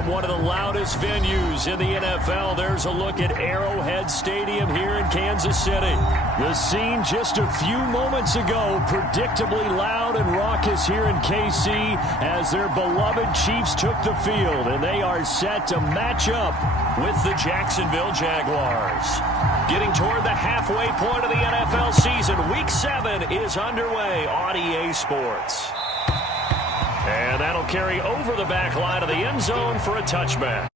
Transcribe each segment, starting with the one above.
from one of the loudest venues in the NFL. There's a look at Arrowhead Stadium here in Kansas City. The scene just a few moments ago, predictably loud and raucous here in KC as their beloved Chiefs took the field, and they are set to match up with the Jacksonville Jaguars. Getting toward the halfway point of the NFL season, Week 7 is underway on EA Sports. And that'll carry over the back line of the end zone for a touchback.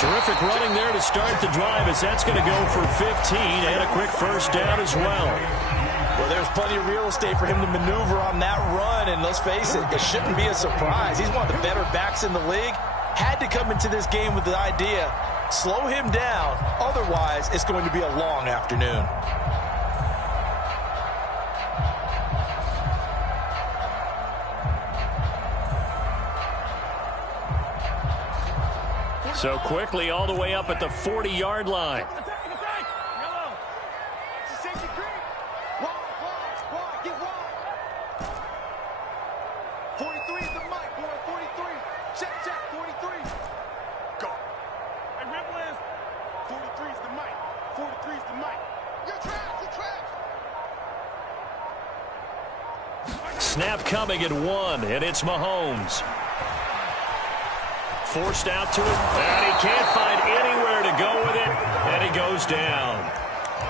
Terrific running there to start the drive as that's going to go for 15 and a quick first down as well. Well, there's plenty of real estate for him to maneuver on that run, and let's face it, it shouldn't be a surprise. He's one of the better backs in the league. Had to come into this game with the idea, slow him down, otherwise it's going to be a long afternoon. So quickly all the way up at the 40-yard line. Snap coming at 1, and it's Mahomes. Forced out to him, and he can't find anywhere to go with it, and he goes down.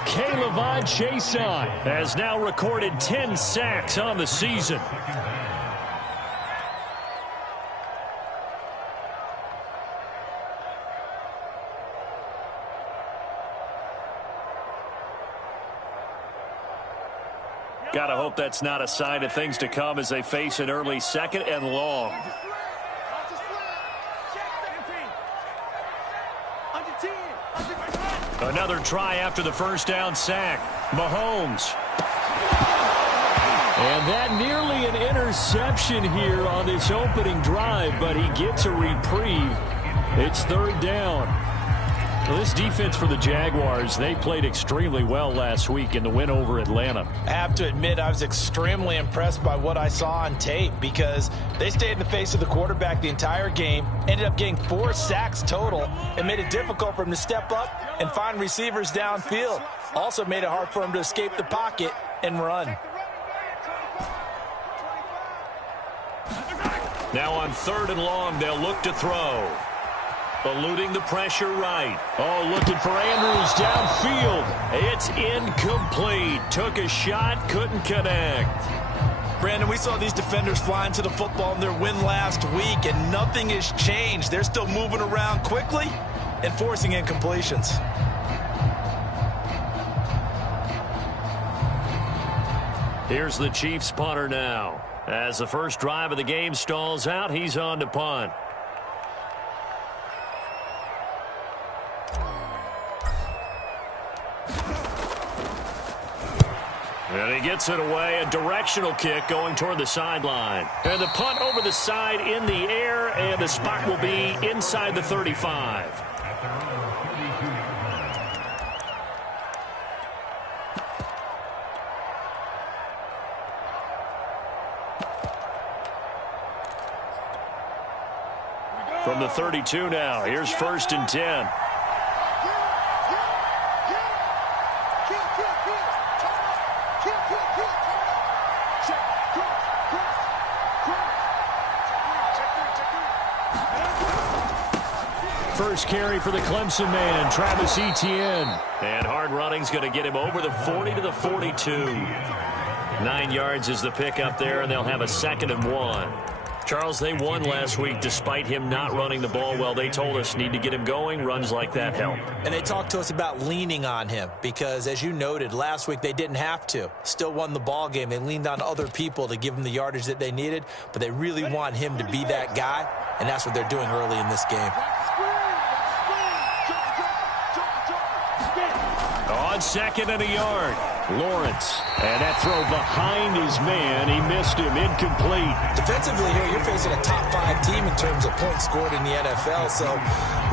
K'Lavon Chaisson has now recorded 10 sacks on the season. Gotta hope that's not a sign of things to come as they face an early second and long. Another try after the first down sack. Mahomes. And that nearly an interception here on this opening drive, but he gets a reprieve. It's third down. Well, this defense for the Jaguars, they played extremely well last week in the win over Atlanta. I have to admit, I was extremely impressed by what I saw on tape because they stayed in the face of the quarterback the entire game, ended up getting 4 sacks total, and made it difficult for him to step up and find receivers downfield. Also made it hard for him to escape the pocket and run. Now on third and long, they'll look to throw. Eluding the pressure right. Oh, looking for Andrews downfield. It's incomplete. Took a shot, couldn't connect. Brandon, we saw these defenders flying to the football in their win last week, and nothing has changed. They're still moving around quickly and forcing incompletions. Here's the Chiefs punter now. As the first drive of the game stalls out, he's on to punt. And he gets it away, a directional kick going toward the sideline. And the punt over the side in the air, and the spot will be inside the 35. From the 32 now, here's first and 10. First carry for the Clemson man, Travis Etienne. And hard running's going to get him over the 40 to the 42. 9 yards is the pickup there, and they'll have a 2nd and 1. Charles, they won last week despite him not running the ball well. They told us need to get him going. Runs like that help. And they talked to us about leaning on him because, as you noted, last week they didn't have to. Still won the ball game. They leaned on other people to give them the yardage that they needed, but they really want him to be that guy, and that's what they're doing early in this game. On second and a yard, Lawrence. And that throw behind his man. He missed him. Incomplete. Defensively here, you're facing a top-5 team in terms of points scored in the NFL. So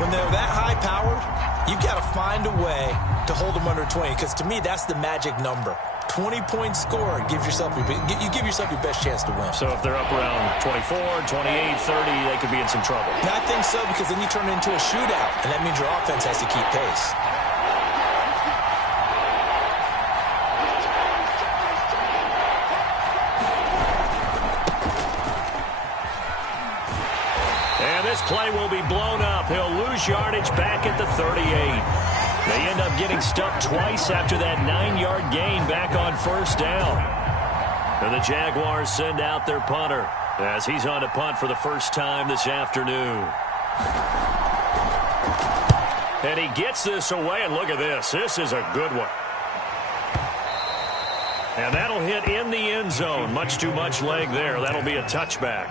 when they're that high-powered, you've got to find a way to hold them under 20. Because to me, that's the magic number. 20 points scored gives yourself you give yourself your best chance to win. So if they're up around 24, 28, 30, they could be in some trouble. And I think so, because then you turn it into a shootout, and that means your offense has to keep pace. This play will be blown up. He'll lose yardage back at the 38. They end up getting stuck twice after that 9-yard gain back on first down. And the Jaguars send out their punter as he's on to punt for the first time this afternoon. And he gets this away, and look at this. This is a good one. And that'll hit in the end zone. Much too much leg there. That'll be a touchback.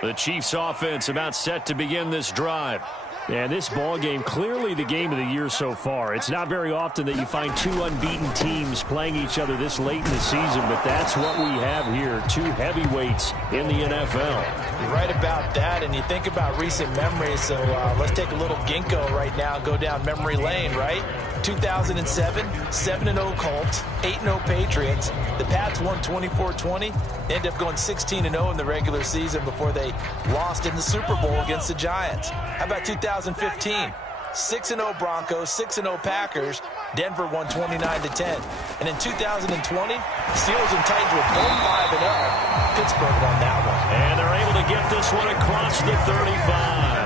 The Chiefs offense about set to begin this drive. And this ball game, clearly the game of the year so far. It's not very often that you find two unbeaten teams playing each other this late in the season, but that's what we have here. Two heavyweights in the NFL. You're right about that, and you think about recent memories, so let's take a little ginkgo right now and go down memory lane, right? 2007, 7-0 Colts, 8-0 Patriots. The Pats won 24-20. They ended up going 16-0 in the regular season before they lost in the Super Bowl against the Giants. How about 2015? 6-0 Broncos, 6-0 Packers. Denver won 29-10. And in 2020, Steelers and Titans were both 5-0. Pittsburgh won that one. And they're able to get this one across the 35.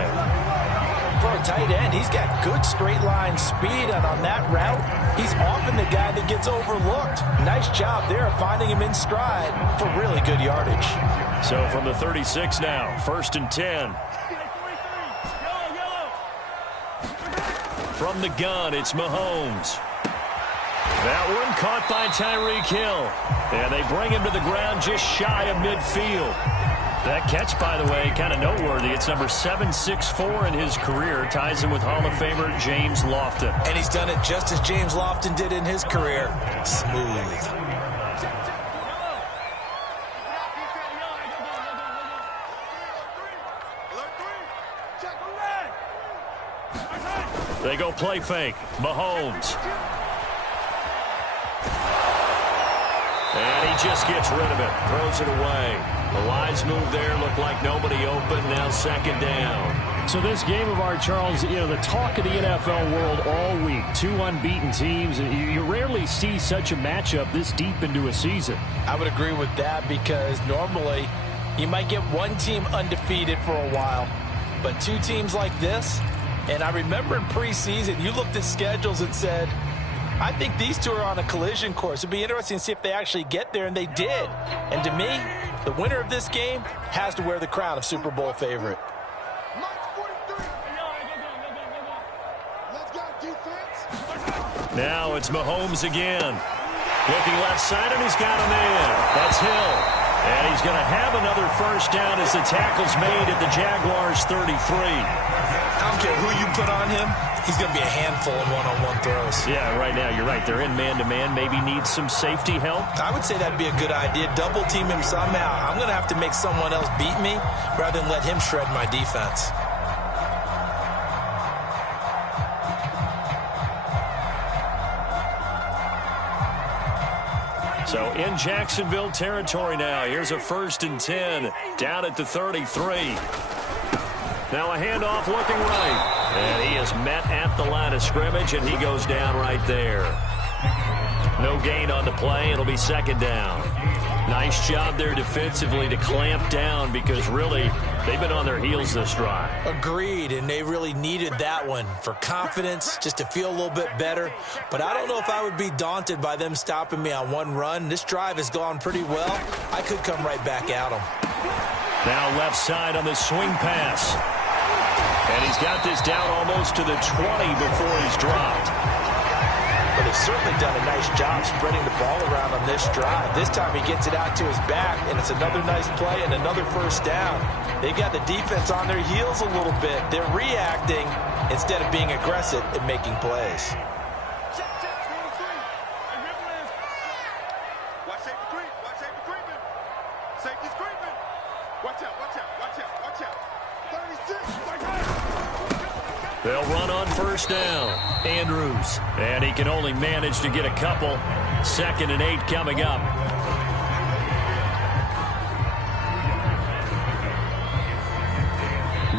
For a tight end, he's got good straight line speed, and on that route, he's often the guy that gets overlooked. Nice job there of finding him in stride for really good yardage. So from the 36 now, 1st and 10. From the gun, it's Mahomes. That one caught by Tyreek Hill. And they bring him to the ground just shy of midfield. That catch, by the way, kind of noteworthy. It's number 764 in his career. Ties him with Hall of Famer James Lofton. And he's done it just as James Lofton did in his career. Smooth. They go play fake. Mahomes. And he just gets rid of it. Throws it away. The wise move there. Looked like nobody open. Now 2nd down. So this game of art, Charles, you know, the talk of the NFL world all week. Two unbeaten teams. You rarely see such a matchup this deep into a season. I would agree with that, because normally you might get one team undefeated for a while. But two teams like this, and I remember in preseason, you looked at schedules and said, I think these two are on a collision course. It'd be interesting to see if they actually get there, and they did. And to me, the winner of this game has to wear the crown of Super Bowl favorite. Now it's Mahomes again. Looking left side, and he's got a man. That's Hill. And he's going to have another first down as the tackle's made at the Jaguars' 33. I don't care who you put on him. He's going to be a handful in one-on-one throws. Yeah, right now, you're right. They're in man-to-man. Maybe needs some safety help. I would say that'd be a good idea. Double team him somehow. I'm going to have to make someone else beat me rather than let him shred my defense. So in Jacksonville territory now. Here's a 1st and 10 down at the 33. Now a handoff looking right. And he is met at the line of scrimmage, and he goes down right there. No gain on the play. It'll be second down. Nice job there defensively to clamp down because really they've been on their heels this drive. Agreed, and they really needed that one for confidence, just to feel a little bit better. But I don't know if I would be daunted by them stopping me on one run. This drive has gone pretty well. I could come right back at them. Now left side on the swing pass. And he's got this down almost to the 20 before he's dropped. But they've certainly done a nice job spreading the ball around on this drive. This time he gets it out to his back, and it's another nice play and another first down. They've got the defense on their heels a little bit. They're reacting instead of being aggressive and making plays. They'll run on first down. Andrews. And he can only manage to get a couple. 2nd and 8 coming up.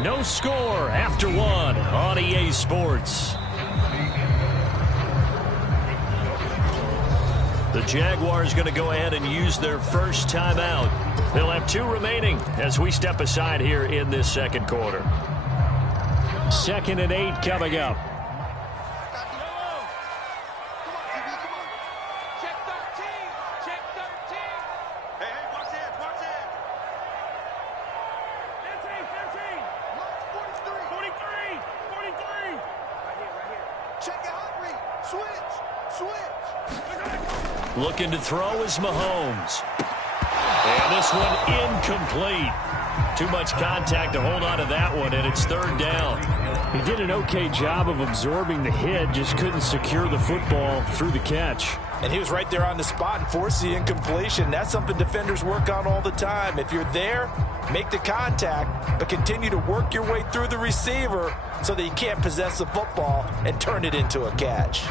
No score after 1 on EA Sports. The Jaguars going to go ahead and use their first timeout. They'll have 2 remaining as we step aside here in this second quarter. 2nd and 8 coming up. Check 13. Check 13. Hey, watch it. 13. 43. Right here. Check it out, Reed. Switch. Looking to throw is Mahomes. And this one incomplete. Too much contact to hold on to that one, and it's 3rd down. He did an okay job of absorbing the hit, just couldn't secure the football through the catch. And he was right there on the spot and forced the incompletion. That's something defenders work on all the time. If you're there, make the contact, but continue to work your way through the receiver so that you can't possess the football and turn it into a catch.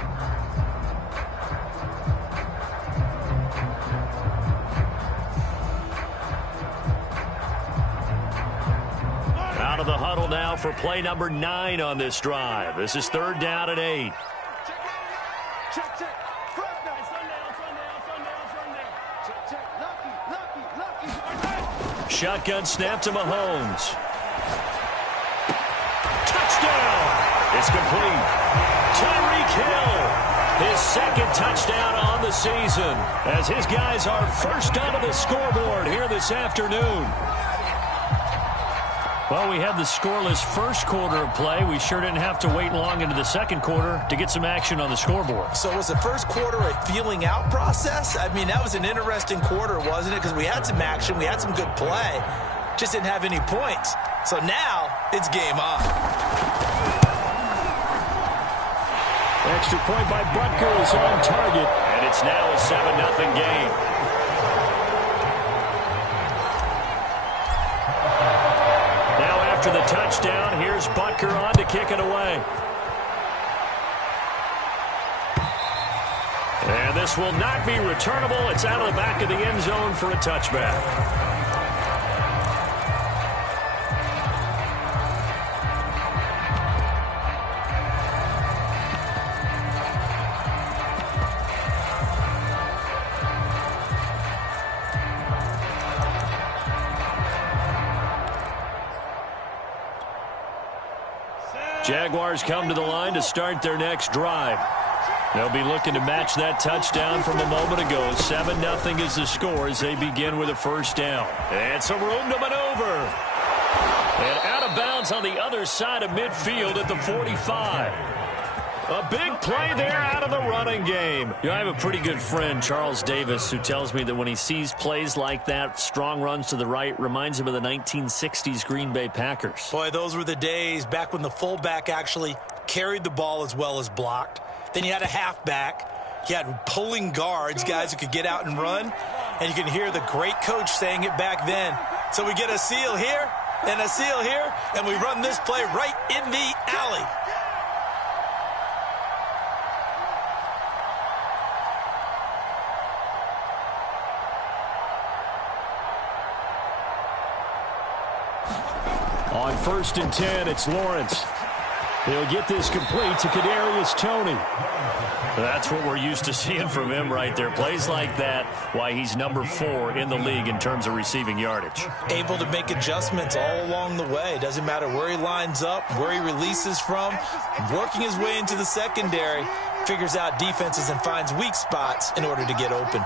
Out of the huddle now for play number 9 on this drive. This is 3rd down and 8. Check. First down. Sunday. Check. Lucky. Shotgun snap to Mahomes. Touchdown! It's complete. Tyreek Hill, his 2nd touchdown on the season, as his guys are first onto the scoreboard here this afternoon. Well, we had the scoreless first quarter of play. We sure didn't have to wait long into the second quarter to get some action on the scoreboard. So was the first quarter a feeling out process? I mean, that was an interesting quarter, wasn't it? Because we had some action, we had some good play, just didn't have any points. So now it's game on. Extra point by Butker is on target, and it's now a 7-0 game. After the touchdown, here's Butker on to kick it away. And this will not be returnable. It's out of the back of the end zone for a touchback. Jaguars come to the line to start their next drive. They'll be looking to match that touchdown from a moment ago. 7-0 is the score as they begin with a first down. And some room to maneuver. And out of bounds on the other side of midfield at the 45. A big play there out of the running game. You know, I have a pretty good friend, Charles Davis, who tells me that when he sees plays like that, strong runs to the right, reminds him of the 1960s Green Bay Packers. Boy, those were the days back when the fullback actually carried the ball as well as blocked. Then you had a halfback. You had pulling guards, guys who could get out and run. And you can hear the great coach saying it back then. So we get a seal here and a seal here, and we run this play right in the alley. On 1st and 10, it's Lawrence. He'll get this complete to Kadarius Toney. That's what we're used to seeing from him right there. Plays like that, why he's number 4 in the league in terms of receiving yardage. Able to make adjustments all along the way. Doesn't matter where he lines up, where he releases from. Working his way into the secondary, figures out defenses and finds weak spots in order to get open.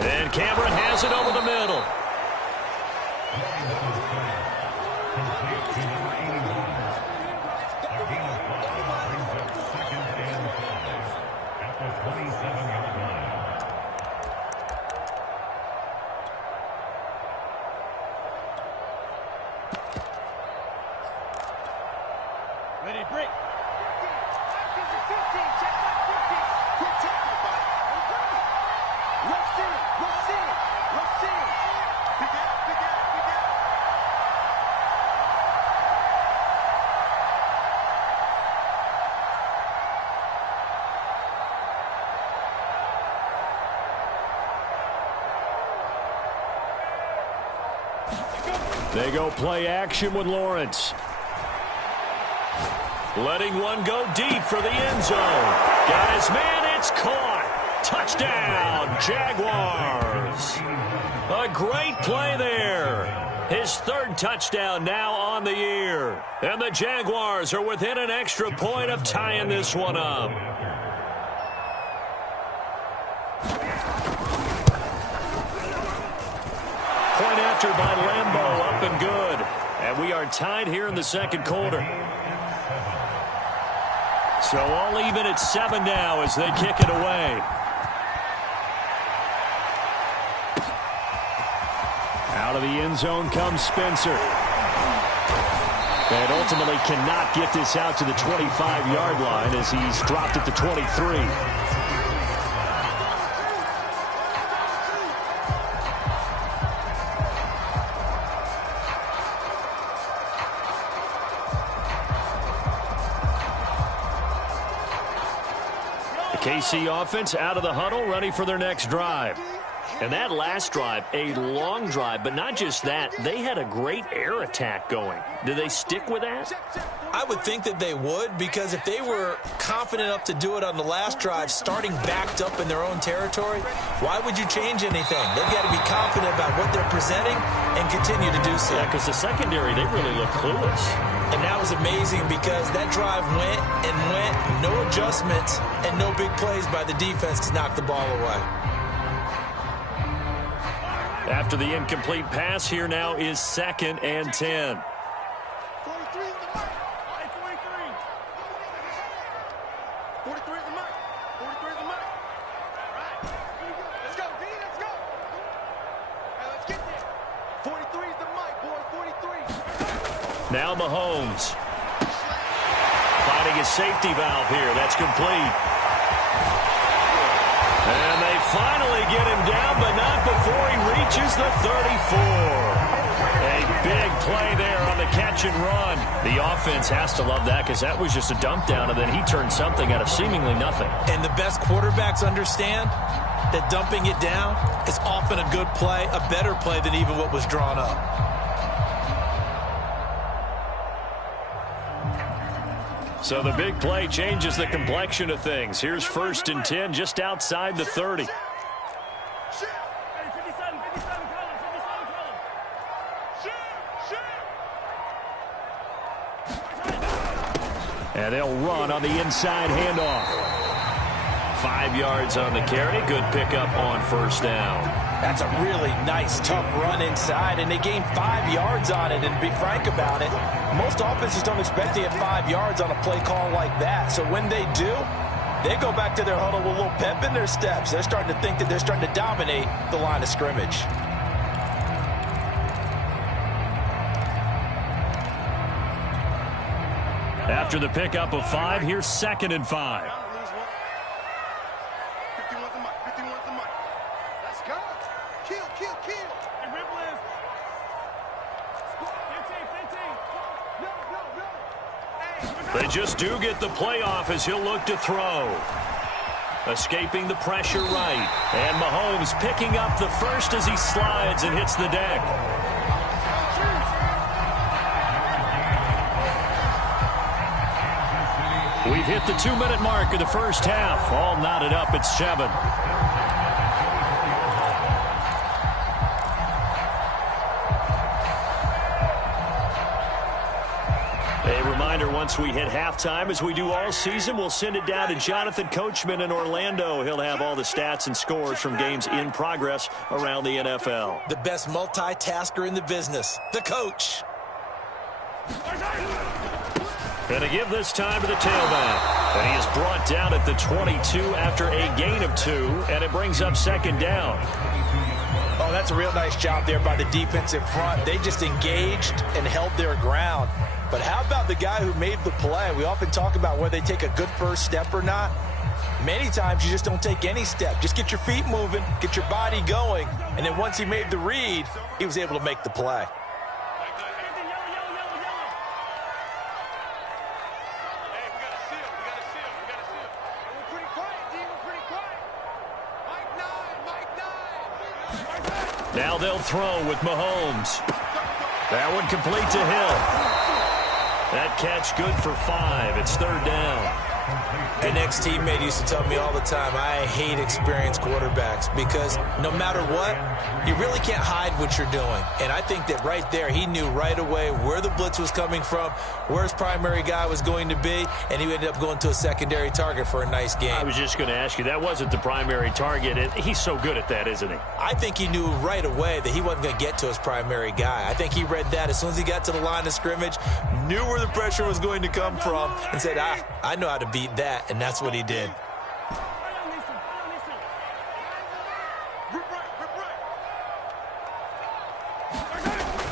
And Cameron has it over the middle. Ready, break. 15, check back 15. Quit talking about it. Rush in, rush in, rush in. Pick it up, pick it up, pick it up. They go play action with Lawrence. Letting one go deep for the end zone. Got his man, it's caught. Touchdown, Jaguars. A great play there. His 3rd touchdown now on the year. And the Jaguars are within an extra point of tying this one up. Point after by Lambeau, up and good. And we are tied here in the second quarter. So all even at 7 now as they kick it away. Out of the end zone comes Spencer. And ultimately cannot get this out to the 25-yard line as he's dropped at the 23. KC offense out of the huddle, ready for their next drive. And that last drive, a long drive, but not just that. They had a great air attack going. Do they stick with that? I would think that they would, because if they were confident enough to do it on the last drive, starting backed up in their own territory, why would you change anything? They've got to be confident about what they're presenting and continue to do so. Yeah, because the secondary, they really look clueless. And that was amazing because that drive went and went, no adjustments, and no big plays by the defense to knock the ball away. After the incomplete pass, here now is 2nd and 10. 43 is the mark. 43. 43 is the mark. 43 is the mark. All right. Let's go, D. Let's go. Hey, let's get there. 43 is the mark, boy. 43. Now Mahomes. Finding a safety valve here. That's complete. And they finally get him down, but not before he reaches the 34. A big play there on the catch and run. The offense has to love that because that was just a dump down, and then he turned something out of seemingly nothing. And the best quarterbacks understand that dumping it down is often a good play, a better play than even what was drawn up. So the big play changes the complexion of things. Here's 1st and 10 just outside the 30. And they'll run on the inside handoff. 5 yards on the carry. Good pickup on 1st down. That's a really nice, tough run inside, and they gained 5 yards on it. And to be frank about it, most offenses don't expect to get 5 yards on a play call like that. So when they do, they go back to their huddle with a little pep in their steps. They're starting to think that they're starting to dominate the line of scrimmage. After the pickup of 5, here's 2nd and 5. 51's the mark. 51's the mark. Let's go. Kill. And Ripple is 15. No. Hey. They just do get the playoff as he'll look to throw. escaping the pressure right. And Mahomes picking up the first as he slides and hits the deck. We've hit the 2-minute mark of the first half. All knotted up at 7. A reminder, once we hit halftime, as we do all season, we'll send it down to Jonathan Coachman in Orlando. He'll have all the stats and scores from games in progress around the NFL. The best multitasker in the business, the coach. Going to give this time to the tailback. And he is brought down at the 22 after a gain of 2, and it brings up second down. Oh, that's a real nice job there by the defensive front. They just engaged and held their ground. But how about the guy who made the play? We often talk about whether they take a good first step or not. Many times you just don't take any step. Just get your feet moving, get your body going, and then once he made the read, he was able to make the play. Now they'll throw with Mahomes. That one complete to Hill. That catch good for 5. It's third down. An ex-teammate used to tell me all the time, I hate experienced quarterbacks because no matter what, you really can't hide what you're doing. And I think that right there, he knew right away where the blitz was coming from, where his primary guy was going to be, and he ended up going to a secondary target for a nice game. I was just going to ask you, that wasn't the primary target. He's so good at that, isn't he? I think he knew right away that he wasn't going to get to his primary guy. I think he read that as soon as he got to the line of scrimmage, knew where the pressure was going to come from, and said, I know how to beat that. And that's what he did.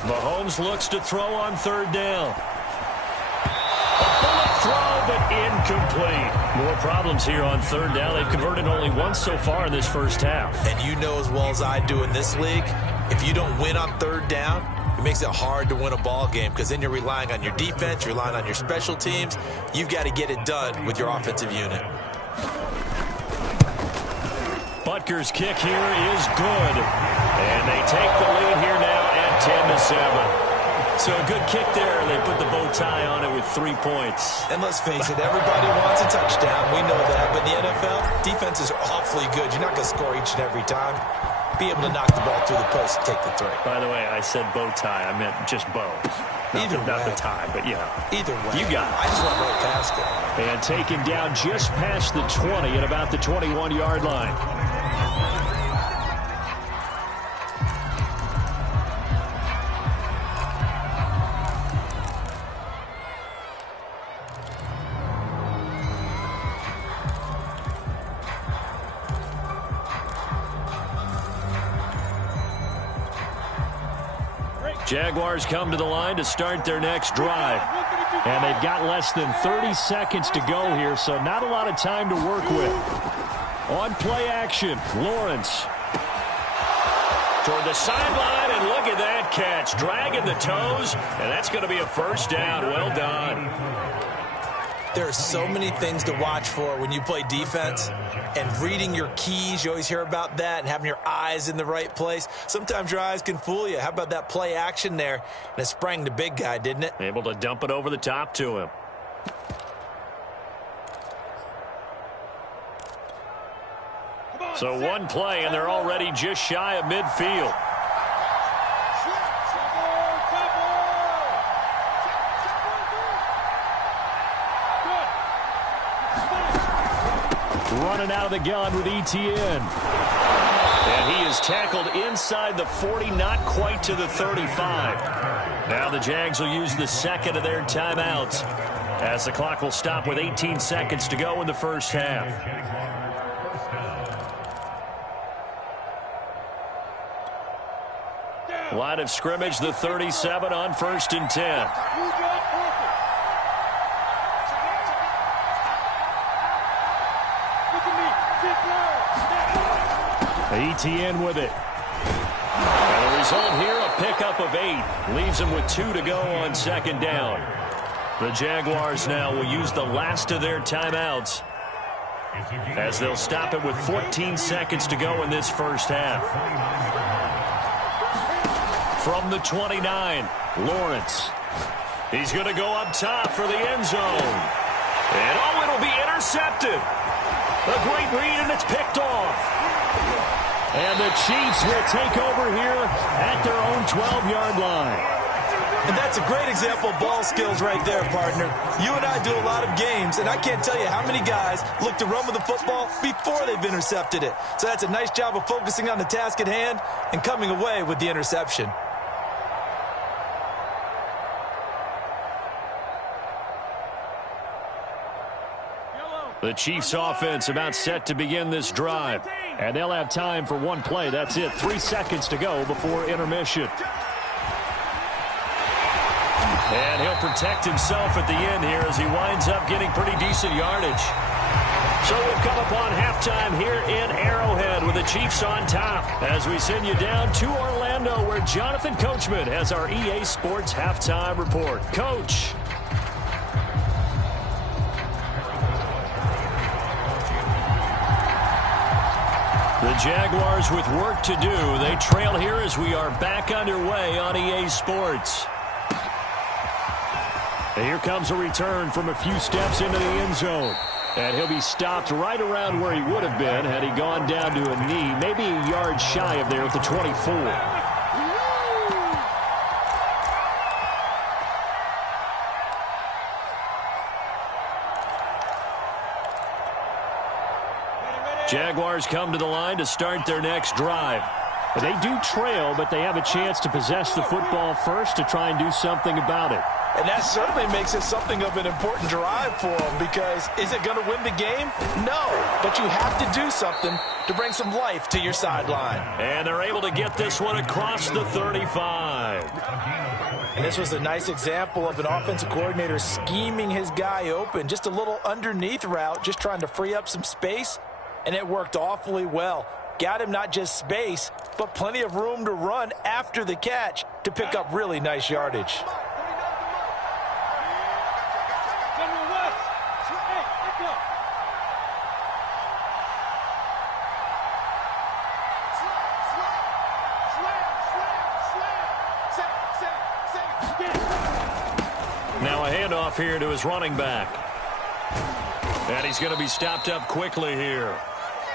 Mahomes looks to throw on third down. A bullet throw, but incomplete. More problems here on third down. They've converted only once so far in this first half. And you know as well as I do in this league, if you don't win on third down, it makes it hard to win a ball game because then you're relying on your defense, you're relying on your special teams. You've got to get it done with your offensive unit. Butker's kick here is good. And they take the lead here now at 10-7. So a good kick there. They put the bow tie on it with 3 points. And let's face it, everybody wants a touchdown. We know that. But in the NFL, defenses are awfully good. You're not going to score each and every time. Be able to knock the ball through the post and take the 3. By the way, I said bow tie. I meant just bow. Not the tie, but yeah. Either way. You got it. I just went right past it. And taken down just past the 20 at about the 21-yard line. Jaguars come to the line to start their next drive. And they've got less than 30 seconds to go here, so not a lot of time to work with. On play action, Lawrence. Toward the sideline, and look at that catch. Dragging the toes, and that's going to be a first down. Well done. There are so many things to watch for when you play defense. And reading your keys, you always hear about that, and having your eyes in the right place. Sometimes your eyes can fool you. How about that play action there? And it sprang the big guy, didn't it? Able to dump it over the top to him. So one play, and they're already just shy of midfield. Running out of the gun with Etienne. And he is tackled inside the 40, not quite to the 35. Now the Jags will use the second of their timeouts as the clock will stop with 18 seconds to go in the first half. Line of scrimmage, the 37 on 1st and 10. Etienne with it. And the result here, a pickup of 8. Leaves him with 2 to go on second down. The Jaguars now will use the last of their timeouts as they'll stop it with 14 seconds to go in this first half. From the 29, Lawrence. He's going to go up top for the end zone. And, it'll be intercepted. A great read, and it's picked off. And the Chiefs will take over here at their own 12-yard line. And that's a great example of ball skills right there, partner. You and I do a lot of games, and I can't tell you how many guys look to run with the football before they've intercepted it. So that's a nice job of focusing on the task at hand and coming away with the interception. The Chiefs offense about set to begin this drive. And they'll have time for one play. That's it. 3 seconds to go before intermission. And he'll protect himself at the end here as he winds up getting pretty decent yardage. So we've come upon halftime here in Arrowhead with the Chiefs on top as we send you down to Orlando where Jonathan Coachman has our EA Sports halftime report. Coach. The Jaguars with work to do. They trail here as we are back underway on EA Sports. And here comes a return from a few steps into the end zone. And he'll be stopped right around where he would have been had he gone down to a knee, maybe a yard shy of there at the 24. Jaguars come to the line to start their next drive. They do trail, but they have a chance to possess the football first to try and do something about it. And that certainly makes it something of an important drive for them because is it going to win the game? No, but you have to do something to bring some life to your sideline. And they're able to get this one across the 35. And this was a nice example of an offensive coordinator scheming his guy open. Just a little underneath route, just trying to free up some space, and it worked awfully well. Got him not just space, but plenty of room to run after the catch to pick up really nice yardage. Now a handoff here to his running back. And he's going to be stopped up quickly here.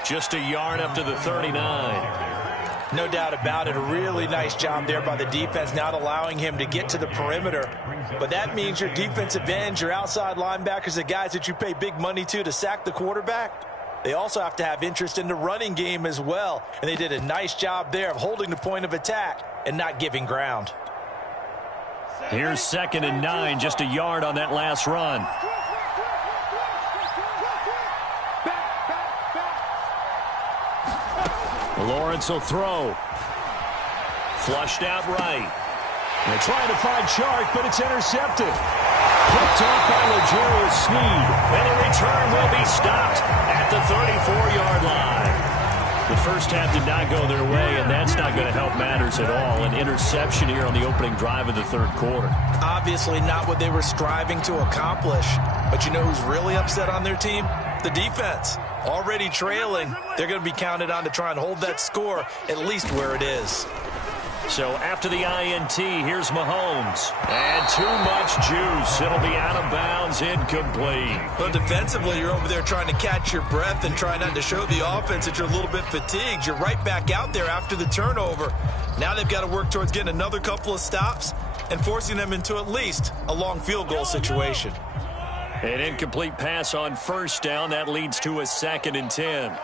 Just a yard up to the 39. No doubt about it. A really nice job there by the defense, not allowing him to get to the perimeter. But that means your defensive ends, your outside linebackers, the guys that you pay big money to sack the quarterback, they also have to have interest in the running game as well. And they did a nice job there of holding the point of attack and not giving ground. Here's 2nd and 9, just a yard on that last run. Lawrence will throw. Flushed out right. They're trying to find Chark, but it's intercepted. Picked off by L'Jarius Sneed. And the return will be stopped at the 34-yard line. The first half did not go their way, and that's not going to help matters at all. An interception here on the opening drive of the third quarter. Obviously not what they were striving to accomplish. But you know who's really upset on their team? The defense. Already trailing, they're going to be counted on to try and hold that score at least where it is. So after the INT, here's Mahomes. And too much juice. It'll be out of bounds, incomplete. But defensively, you're over there trying to catch your breath and try not to show the offense that you're a little bit fatigued. You're right back out there after the turnover. Now they've got to work towards getting another couple of stops and forcing them into at least a long field goal situation. An incomplete pass on first down. That leads to a 2nd and 10.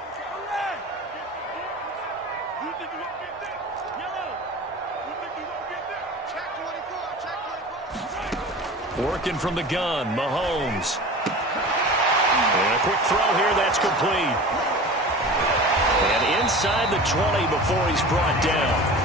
Working from the gun, Mahomes. And a quick throw here, that's complete. And inside the 20 before he's brought down.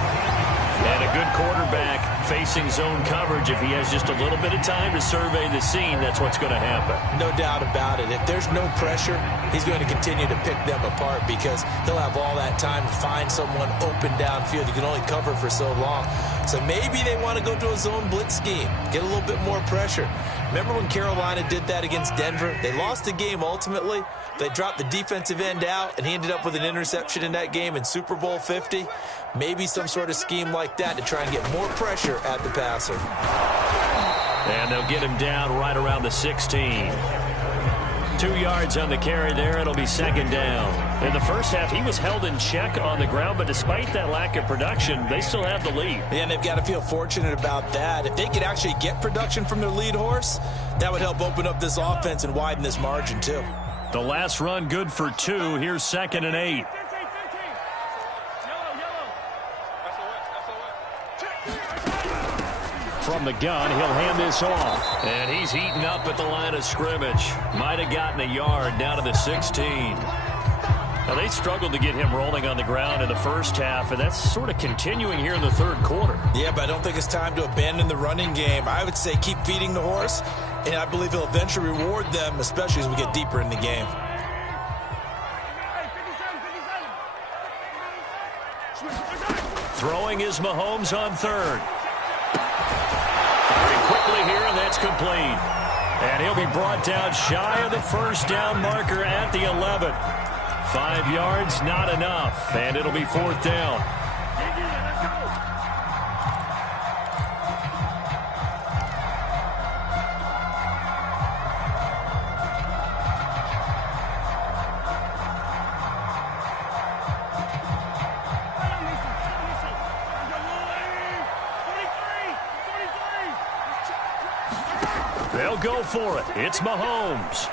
And a good quarterback facing zone coverage. If he has just a little bit of time to survey the scene, that's what's going to happen. No doubt about it. If there's no pressure, he's going to continue to pick them apart because he'll have all that time to find someone open downfield. You can only cover for so long. So maybe they want to go to a zone blitz scheme, get a little bit more pressure. Remember when Carolina did that against Denver? They lost the game ultimately. They dropped the defensive end out, and he ended up with an interception in that game in Super Bowl 50. Maybe some sort of scheme like that to try and get more pressure at the passer. And they'll get him down right around the 16. 2 yards on the carry there. It'll be second down. In the first half, he was held in check on the ground, but despite that lack of production, they still have the lead. And they've got to feel fortunate about that. If they could actually get production from their lead horse, that would help open up this offense and widen this margin too. The last run good for 2. Here's 2nd and 8. From the gun, he'll hand this off. And he's heating up at the line of scrimmage. Might have gotten a yard down to the 16. Now, they struggled to get him rolling on the ground in the first half, and that's sort of continuing here in the third quarter. Yeah, but I don't think it's time to abandon the running game. I would say keep feeding the horse, and I believe he'll eventually reward them, especially as we get deeper in the game. Throwing is Mahomes on third. Firing quickly here, and that's complete. And he'll be brought down shy of the first down marker at the 11. 5 yards, not enough, and it'll be 4th down. They'll go for it. It's Mahomes.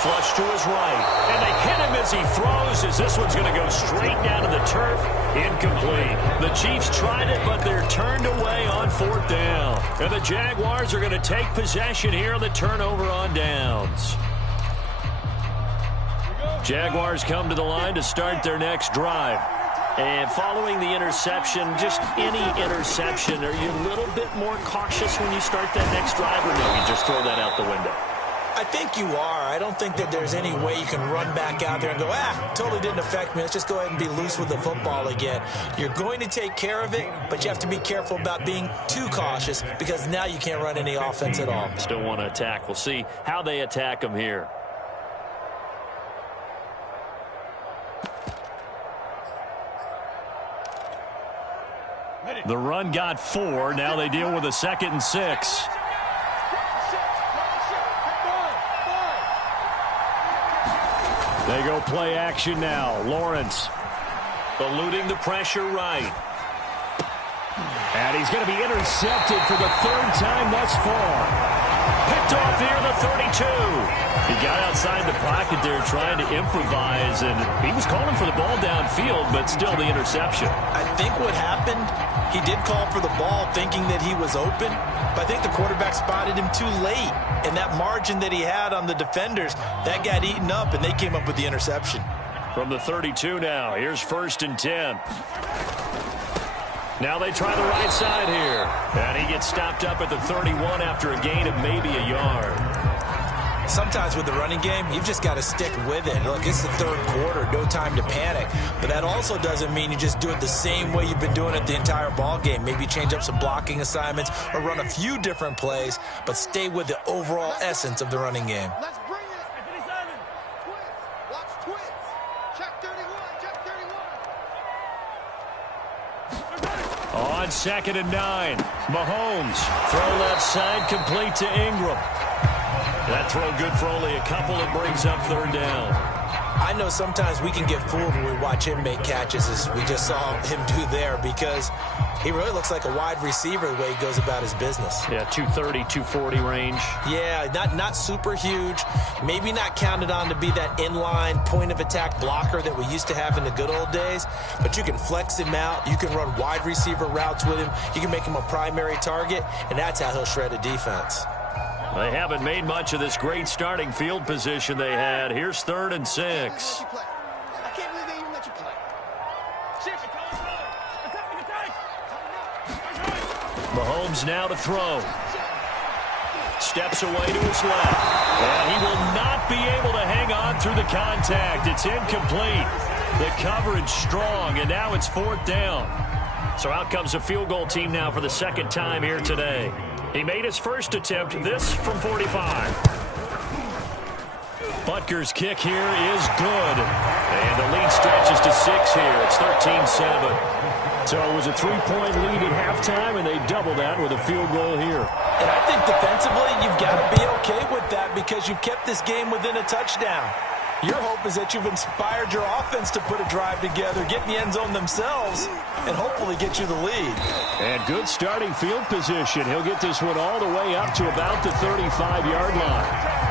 Flush to his right. And they hit him as he throws, as this one's going to go straight down to the turf. Incomplete. The Chiefs tried it, but they're turned away on 4th down. And the Jaguars are going to take possession here on the turnover on downs. Jaguars come to the line to start their next drive. And following the interception, just any interception, are you a little bit more cautious when you start that next drive, or no, you just throw that out the window? I think you are. I don't think that there's any way you can run back out there and go, totally didn't affect me. Let's just go ahead and be loose with the football again. You're going to take care of it, but you have to be careful about being too cautious because now you can't run any offense at all. Still want to attack. We'll see how they attack them here. The run got 4. Now they deal with a 2nd and 6. They go play action now. Lawrence eluding the pressure right. And he's going to be intercepted for the 3rd time thus far. Picked off here, the 32. He got outside the pocket there trying to improvise, and he was calling for the ball downfield, but still the interception. I think what happened, he did call for the ball thinking that he was open, but I think the quarterback spotted him too late. And that margin that he had on the defenders, that got eaten up, and they came up with the interception. From the 32 now, here's 1st and 10. Now they try the right side here. And he gets stopped up at the 31 after a gain of maybe a yard. Sometimes with the running game, you've just got to stick with it. Look, it's the 3rd quarter, no time to panic. But that also doesn't mean you just do it the same way you've been doing it the entire ball game. Maybe change up some blocking assignments or run a few different plays, but stay with the overall essence of the running game. Let's bring it. 57. Twins. Watch twins. Check 31. Check 31. On 2nd and 9. Mahomes. Throw left side, complete to Ingram. That throw good for only a couple. It brings up 3rd down. I know sometimes we can get fooled when we watch him make catches, as we just saw him do there, because he really looks like a wide receiver the way he goes about his business. Yeah, 230, 240 range. Yeah, not super huge. Maybe not counted on to be that inline point-of-attack blocker that we used to have in the good old days, but you can flex him out. You can run wide receiver routes with him. You can make him a primary target, and that's how he'll shred a defense. They haven't made much of this great starting field position they had. Here's 3rd and 6. I can't believe they even let you play. Mahomes now to throw. Steps away to his left. And he will not be able to hang on through the contact. It's incomplete. The coverage strong, and now it's 4th down. So out comes a field goal team now for the 2nd time here today. He made his first attempt, this from 45. Butker's kick here is good. And the lead stretches to 6 here. It's 13-7. So it was a 3-point lead at halftime, and they double that with a field goal here. And I think defensively, you've got to be okay with that because you've kept this game within a touchdown. Your hope is that you've inspired your offense to put a drive together, get in the end zone themselves, and hopefully get you the lead. And good starting field position. He'll get this one all the way up to about the 35-yard line.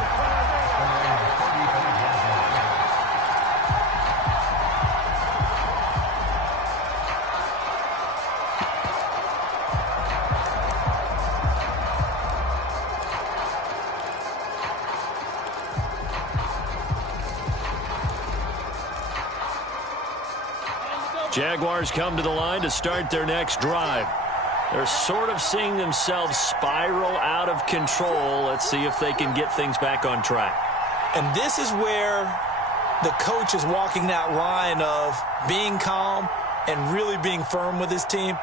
Jaguars come to the line to start their next drive. They're sort of seeing themselves spiral out of control. Let's see if they can get things back on track. And this is where the coach is walking that line of being calm and really being firm with his team.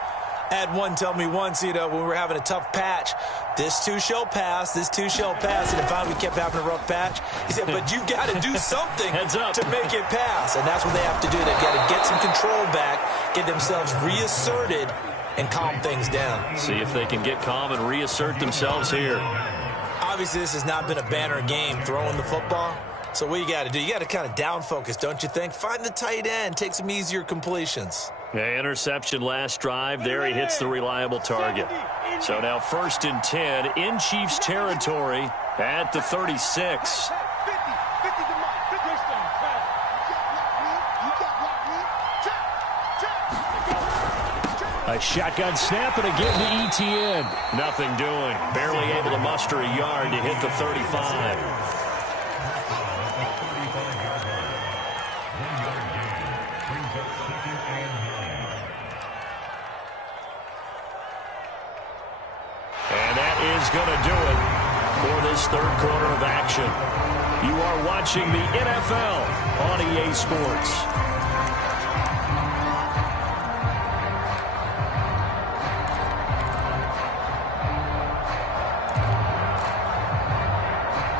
I had one tell me once, when we were having a tough patch, this too shall pass, this too shall pass. And if finally we kept having a rough patch, he said, but you've got to do something to make it pass. And that's what they have to do. They've got to get some control back, get themselves reasserted, and calm things down. See if they can get calm and reassert themselves here. Obviously, this has not been a banner game throwing the football. So what you got to do, you got to kind of down focus, don't you think? Find the tight end, take some easier completions. Yeah, interception last drive. There he hits the reliable target. So now 1st and 10 in Chiefs territory at the 36. A shotgun snap and a give to Etienne. Nothing doing. Barely able to muster a yard to hit the 35. Is going to do it for this third quarter of action. You are watching the NFL on EA Sports.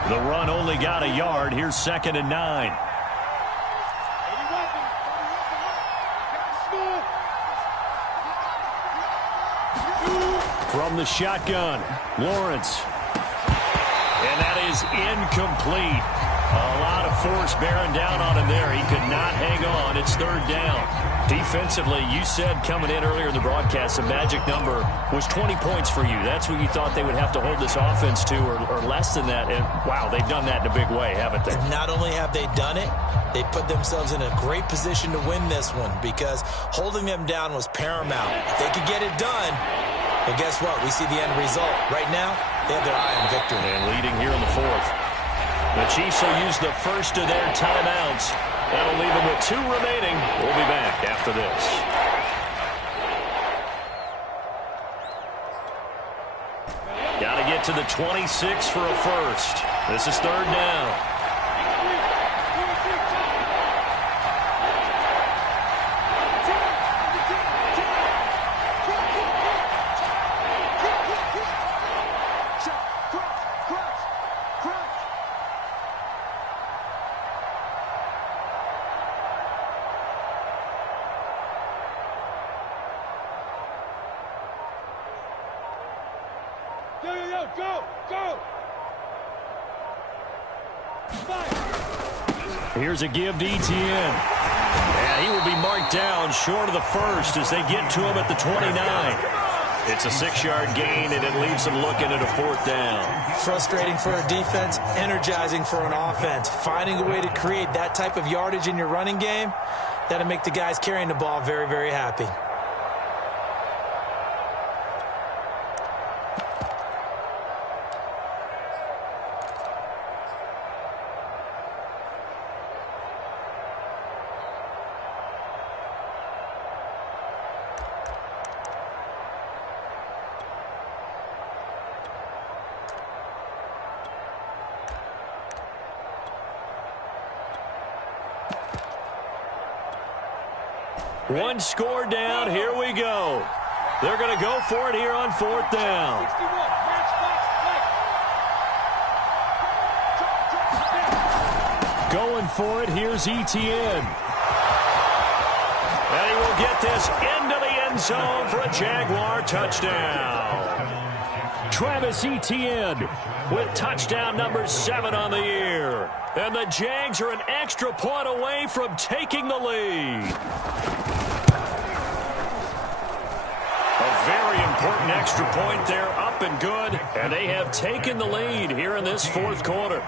The run only got a yard. Here's 2nd and 9. From the shotgun, Lawrence. And that is incomplete. A lot of force bearing down on him there. He could not hang on. It's 3rd down. Defensively, you said coming in earlier in the broadcast, the magic number was 20 points for you. That's what you thought they would have to hold this offense to, or less than that. And, wow, they've done that in a big way, haven't they? Not only have they done it, they put themselves in a great position to win this one because holding them down was paramount. If they could get it done, well, guess what? We see the end result. Right now, they have their eye on victory. And leading here in the 4th. The Chiefs will use the first of their timeouts. That'll leave them with 2 remaining. We'll be back after this. Got to get to the 26 for a first. This is 3rd down. Here's a give to Etienne. And he will be marked down short of the first as they get to him at the 29. It's a 6-yard gain, and it leaves them looking at a 4th down. Frustrating for a defense, energizing for an offense. Finding a way to create that type of yardage in your running game, that'll make the guys carrying the ball very, very happy. One score down. Here we go. They're going to go for it here on 4th down. going for it. Here's Etienne. And he will get this into the end zone for a Jaguar touchdown. Travis Etienne with touchdown number 7 on the year. And the Jags are an extra point away from taking the lead. A very important extra point there, up and good. And they have taken the lead here in this fourth quarter.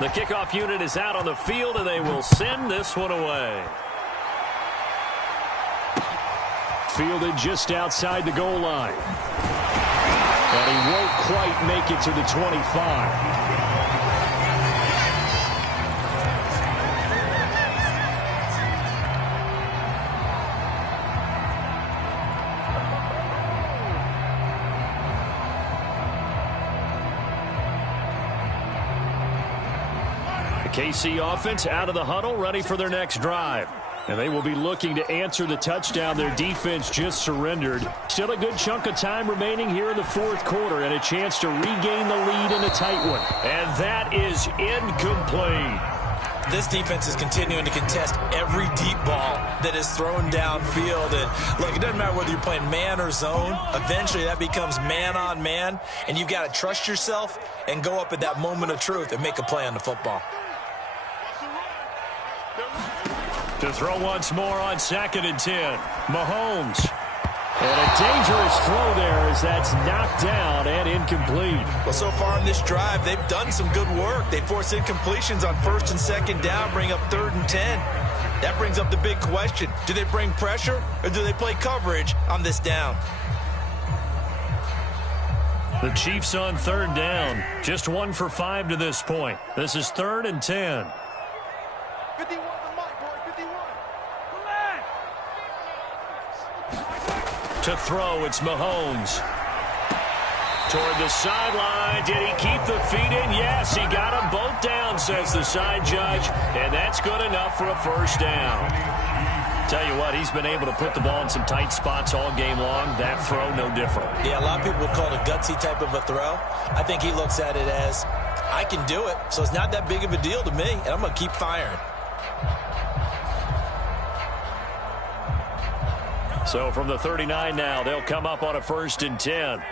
The kickoff unit is out on the field, and they will send this one away. Fielded just outside the goal line. And he won't quite make it to the 25. The KC offense out of the huddle, ready for their next drive. And they will be looking to answer the touchdown their defense just surrendered. Still a good chunk of time remaining here in the fourth quarter and a chance to regain the lead in a tight one. And that is incomplete. This defense is continuing to contest every deep ball that is thrown downfield. And look, it doesn't matter whether you're playing man or zone. Eventually that becomes man on man. And you've got to trust yourself and go up at that moment of truth and make a play on the football. To throw once more on 2nd and 10. Mahomes. And a dangerous throw there as that's knocked down and incomplete. Well, so far in this drive, they've done some good work. They force incompletions on 1st and 2nd down, bring up 3rd and 10. That brings up the big question. Do they bring pressure or do they play coverage on this down? The Chiefs on 3rd down. Just 1 for 5 to this point. This is 3rd and 10. 51 the mic, boy, 51. To throw, it's Mahomes. Toward the sideline. Did he keep the feet in? Yes, he got them both down, says the side judge. And that's good enough for a first down. Tell you what, he's been able to put the ball in some tight spots all game long. That throw, no different. Yeah, a lot of people would call it a gutsy type of a throw. I think he looks at it as, I can do it, so it's not that big of a deal to me, and I'm going to keep firing. So from the 39 now, they'll come up on a 1st and 10.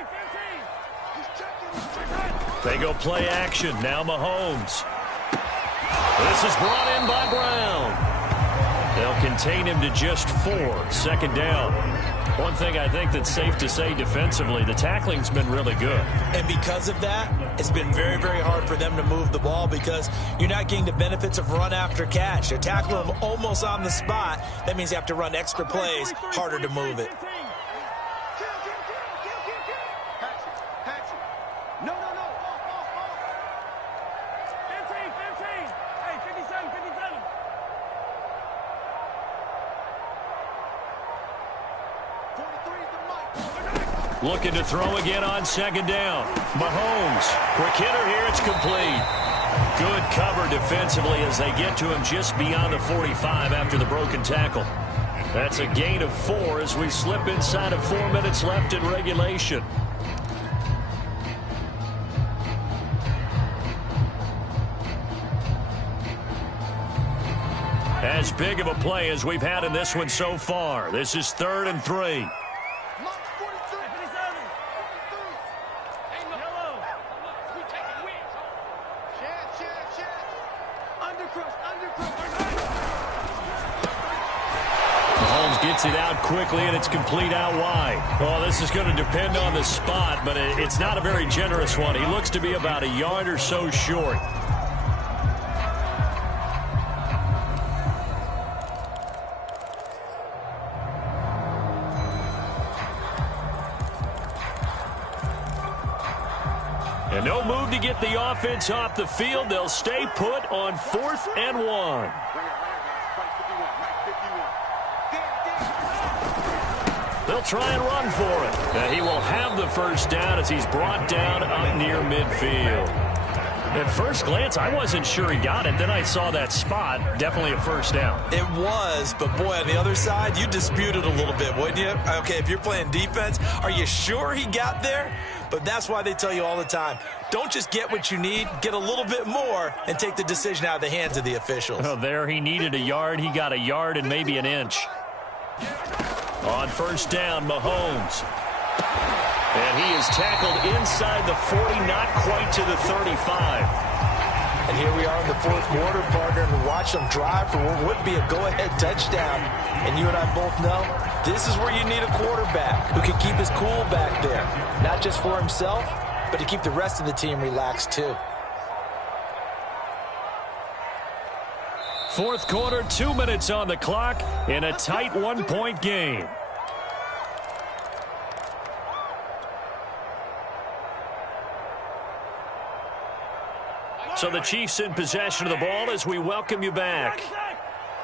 They go play action. Now Mahomes. This is brought in by Brown. They'll contain him to just 4. 2nd down. One thing I think that's safe to say defensively, the tackling's been really good. And because of that, it's been very, very hard for them to move the ball because you're not getting the benefits of run after catch. They're tackling them almost on the spot. That means you have to run extra plays, harder to move it. No. 15. Hey, 57. Looking to throw again on 2nd down. Mahomes. Quick hitter here. It's complete. Good cover defensively as they get to him just beyond the 45 after the broken tackle. That's a gain of 4 as we slip inside of 4 minutes left in regulation. As big of a play as we've had in this one so far. This is 3rd and 3. Mahomes gets it out quickly, and it's complete out wide. Well, this is going to depend on the spot, but it's not a very generous one. He looks to be about a yard or so short. And no move to get the offense off the field. They'll stay put on 4th and 1. They'll try and run for it. He will have the first down as he's brought down up near midfield. At first glance, I wasn't sure he got it. Then I saw that spot. Definitely a first down. It was, but boy, on the other side, you disputed a little bit, wouldn't you? Okay, if you're playing defense, are you sure he got there? But that's why they tell you all the time, don't just get what you need, get a little bit more and take the decision out of the hands of the officials. Oh, there he needed a yard. He got a yard and maybe an inch. On first down, Mahomes. And he is tackled inside the 40, not quite to the 35. And here we are in the fourth quarter, partner, and watch them drive for what would be a go-ahead touchdown. And you and I both know this is where you need a quarterback who can keep his cool back there, not just for himself, but to keep the rest of the team relaxed too. Fourth quarter, 2 minutes on the clock in a tight one-point game. So the Chiefs in possession of the ball as we welcome you back.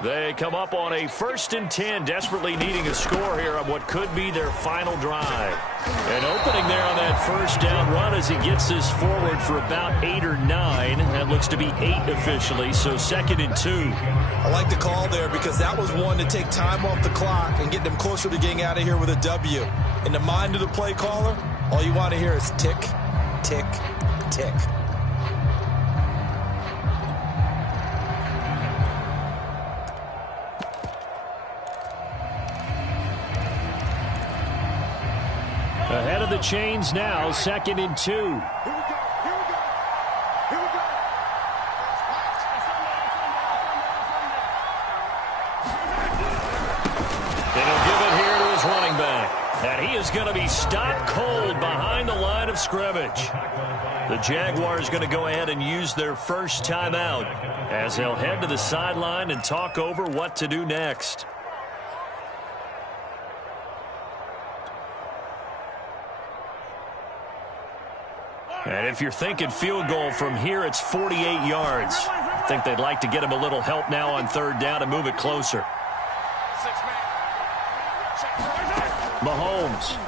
They come up on a 1st and 10, desperately needing a score here on what could be their final drive. And opening there on that first down run as he gets this forward for about 8 or 9. That looks to be 8 officially, so 2nd and 2. I like the call there because that was one to take time off the clock and get them closer to getting out of here with a W. In the mind of the play caller, all you want to hear is tick, tick, tick. Ahead of the chains now, 2nd and 2. Here we go. Here we go. Here we go. And he'll give it here to his running back. And he is going to be stopped cold behind the line of scrimmage. The Jaguars going to go ahead and use their first timeout as they'll head to the sideline and talk over what to do next. And if you're thinking field goal from here, it's 48 yards. I think they'd like to get him a little help now on 3rd down and move it closer. Mahomes.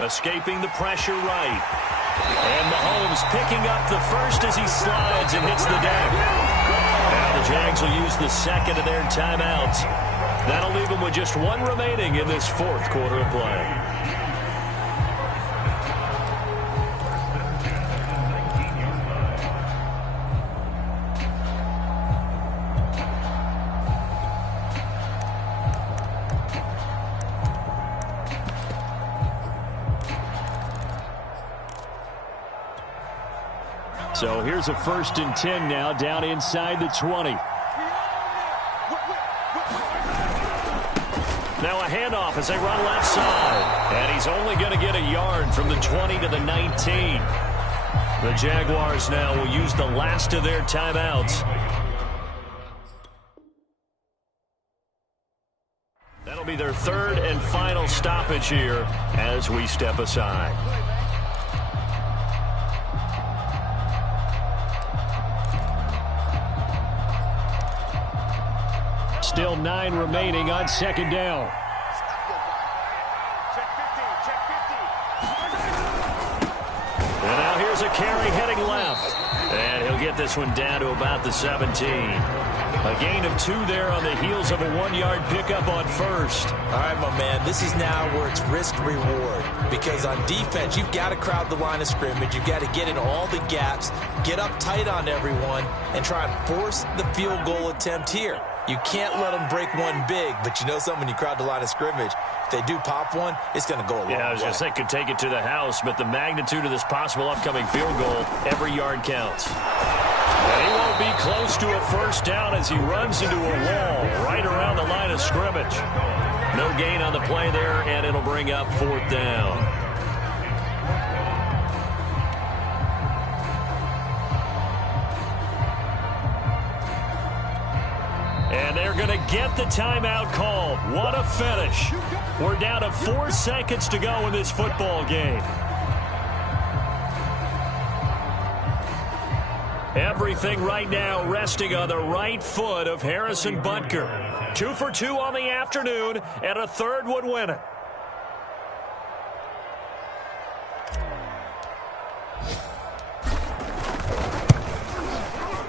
Escaping the pressure right. And Mahomes picking up the first as he slides and hits the deck. Now the Jags will use the 2nd of their timeouts. That'll leave them with just 1 remaining in this 4th quarter of play. So here's a 1st and 10 now, down inside the 20. Now a handoff as they run left side. And he's only going to get a yard from the 20 to the 19. The Jaguars now will use the last of their timeouts. That'll be their 3rd and final stoppage here as we step aside. Still 9 remaining on 2nd down. And now here's a carry heading left. And he'll get this one down to about the 17. A gain of 2 there on the heels of a 1-yard pickup on 1st. All right, my man, this is now where it's risk-reward. Because on defense, you've got to crowd the line of scrimmage. You've got to get in all the gaps, get up tight on everyone, and try and force the field goal attempt here. You can't let them break one big, but you know something, when you crowd the line of scrimmage, if they do pop one, it's going to go a long way. Yeah, I was going to say could take it to the house, but the magnitude of this possible upcoming field goal, every yard counts. And he won't be close to a 1st down as he runs into a wall right around the line of scrimmage. No gain on the play there, and it'll bring up 4th down. And they're going to get the timeout called. What a finish. We're down to 4 seconds to go in this football game. Everything right now resting on the right foot of Harrison Butker. 2 for 2 on the afternoon, and a 3rd would win it.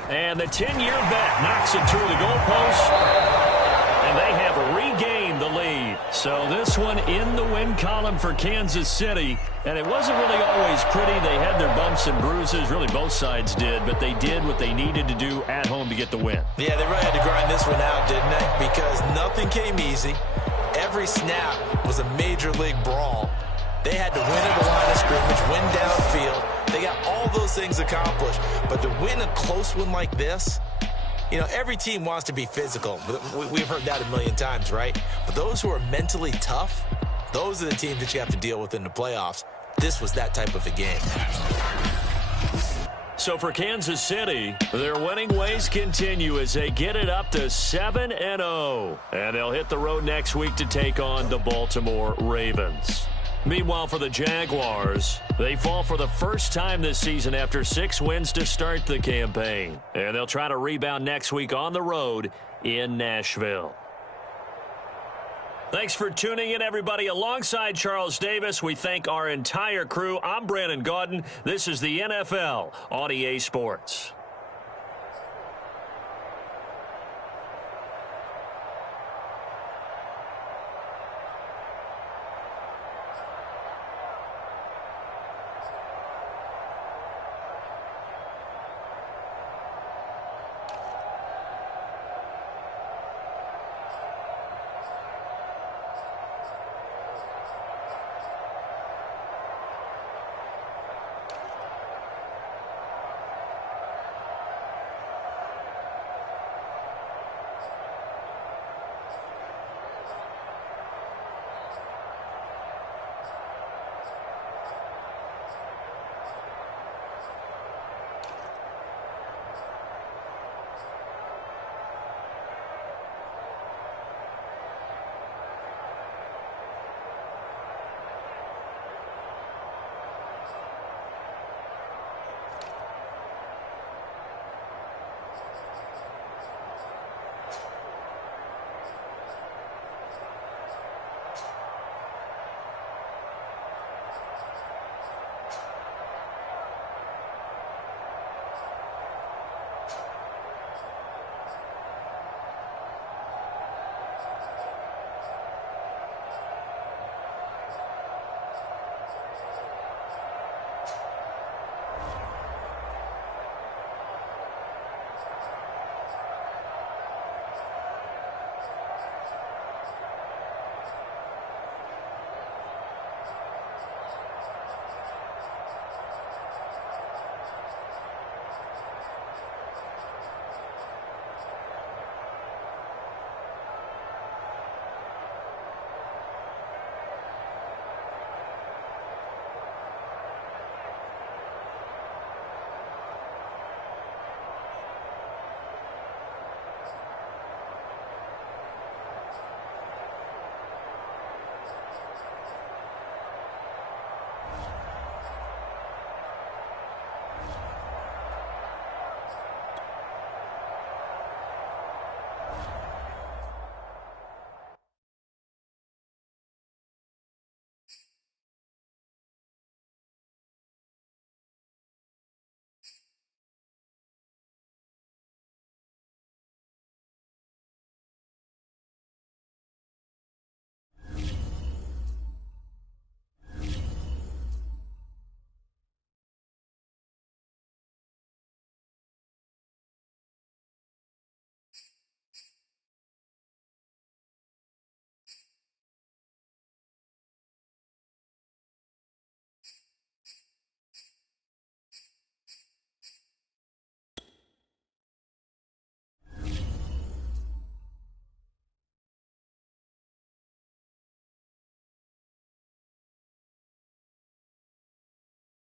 And the 10-year bet knocks it through the goalpost. And they have regained the lead. So this one in the win column for Kansas City, and it wasn't really always pretty. They had their bumps and bruises, really both sides did, but they did what they needed to do at home to get the win. Yeah, they really had to grind this one out, didn't they? Because nothing came easy. Every snap was a major league brawl. They had to win at the line of scrimmage, win downfield. They got all those things accomplished. But to win a close one like this, you know, every team wants to be physical. We've heard that a million times, right? But those who are mentally tough, those are the teams that you have to deal with in the playoffs. This was that type of a game. So for Kansas City, their winning ways continue as they get it up to 7-0. And they'll hit the road next week to take on the Baltimore Ravens. Meanwhile, for the Jaguars, they fall for the first time this season after 6 wins to start the campaign. And they'll try to rebound next week on the road in Nashville. Thanks for tuning in, everybody. Alongside Charles Davis, we thank our entire crew. I'm Brandon Gaudin. This is the NFL on EA Sports.